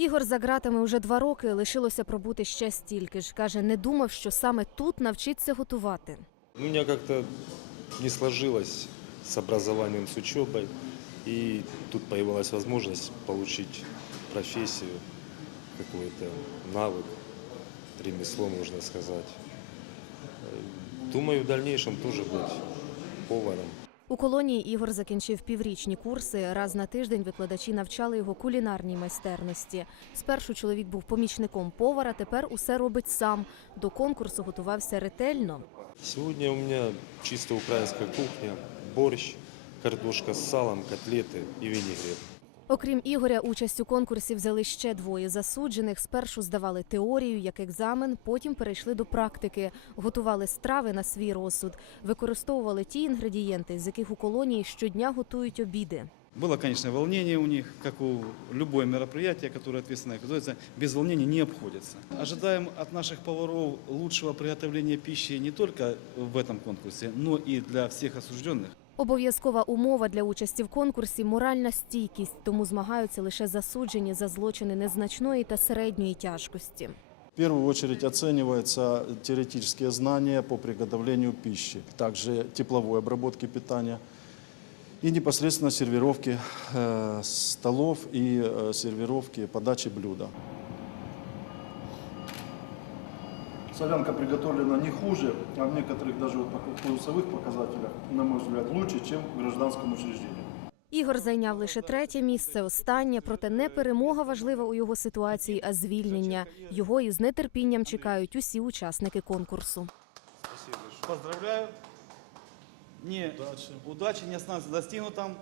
Ігор за ґратами уже два роки лишилося пробути ще стільки ж. Каже, не думав, що саме тут навчиться готувати. У меня как-то не сложилось с образованием, с учебой. И тут появилась возможность получить профессию, какой-то навык, ремесло, можно сказать. Э, Думаю, в дальнейшем тоже быть поваром. У колонії Ігор закінчив піврічні курси. Раз на тиждень викладачі навчали його кулінарній майстерності. Спершу чоловік був помічником повара, тепер усе робить сам. До конкурсу готувався ретельно. Сьогодні у мене чисто українська кухня, борщ, картошка з салом, котлети і винегрет. Окрім Ігоря, участь у конкурсі взяли ще двоє засуджених. Спершу здавали теорію як екзамен, потім перейшли до практики, готували страви на свій розсуд, використовували ті інгредієнти, з яких у колонії щодня готують обіди. Было, конечно, волнение у них, как у любое мероприятие, которое ответственно готовится, без волнения не обходится. Ожидаем от наших поваров лучшего приготовления пищи не только в этом конкурсе, но и для всех осужденных. Обов'язкова умова для участі в конкурсі моральна стійкість, тому змагаються лише засуджені за злочини незначної та середньої тяжкості. В первую очередь оцениваются теоретические знания по приготовлению пищи, также тепловой обработки питания и непосредственно сервировки э, столов и э, сервировки подачи блюда. Солянка приготовлена не хуже, а в некоторых даже вот по вкусовых показателях, на мой взгляд, лучше, чем в гражданском учреждении. Ігор зайняв лише третє місце, останнє, проте не перемога важлива у його ситуації, а звільнення. Його із нетерпінням чекають усі учасники конкурсу. Поздравляю. Не удачи, не останавливаться достигнутом.